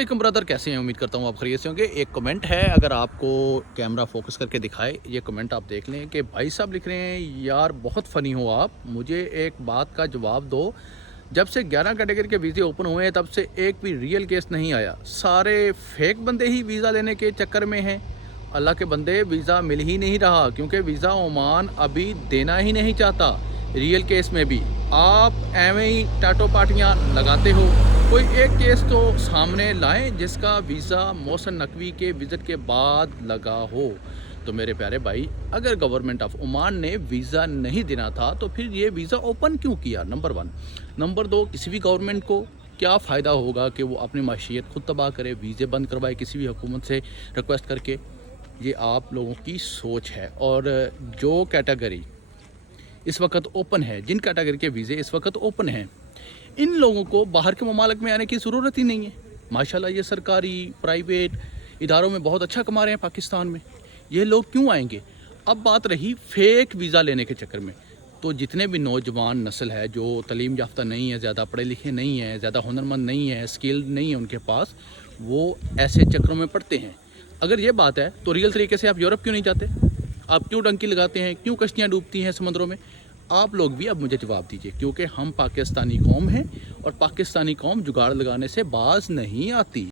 वालेकुम ब्रदर, कैसे हैं? उम्मीद करता हूँ आप खैरियत से होंगे। एक कमेंट है, अगर आपको कैमरा फोकस करके दिखाए, ये कमेंट आप देख लें कि भाई साहब लिख रहे हैं, यार बहुत फ़नी हो आप, मुझे एक बात का जवाब दो। जब से 11 कैटेगरी के वीज़े ओपन हुए हैं तब से एक भी रियल केस नहीं आया, सारे फेक बंदे ही वीज़ा लेने के चक्कर में हैं। अल्लाह के बंदे, वीज़ा मिल ही नहीं रहा क्योंकि वीज़ा ओमान अभी देना ही नहीं चाहता। रियल केस में भी आप एवं ही टाटो पार्टियाँ लगाते हो। कोई एक केस तो सामने लाएं जिसका वीज़ा मोहसिन नकवी के विज़िट के बाद लगा हो। तो मेरे प्यारे भाई, अगर गवर्नमेंट ऑफ ओमान ने वीज़ा नहीं देना था तो फिर ये वीज़ा ओपन क्यों किया? नंबर 1। नंबर 2, किसी भी गवर्नमेंट को क्या फ़ायदा होगा कि वो अपनी माशियत खुद तबाह करे, वीज़े बंद करवाए किसी भी हुकूमत से रिक्वेस्ट करके? ये आप लोगों की सोच है। और जो कैटेगरी इस वक्त ओपन है, जिन कैटेगरी के वीज़े इस वक्त ओपन हैं, इन लोगों को बाहर के ममालिक में आने की ज़रूरत ही नहीं है। माशाल्लाह ये सरकारी प्राइवेट इदारों में बहुत अच्छा कमा रहे हैं पाकिस्तान में, ये लोग क्यों आएंगे? अब बात रही फेक वीज़ा लेने के चक्कर में, तो जितने भी नौजवान नस्ल है जो तलीम याफ्ता नहीं है, ज़्यादा पढ़े लिखे नहीं हैं, ज़्यादा हुनरमंद नहीं है, स्किल नहीं है उनके पास, वो ऐसे चक्करों में पड़ते हैं। अगर ये बात है तो रियल तरीके से आप यूरोप क्यों नहीं जाते? आप क्यों डंकी लगाते हैं? क्यों कश्तियाँ डूबती हैं समंदरों में? आप लोग भी अब मुझे जवाब दीजिए, क्योंकि हम पाकिस्तानी कौम हैं और पाकिस्तानी कौम जुगाड़ लगाने से बाज नहीं आती।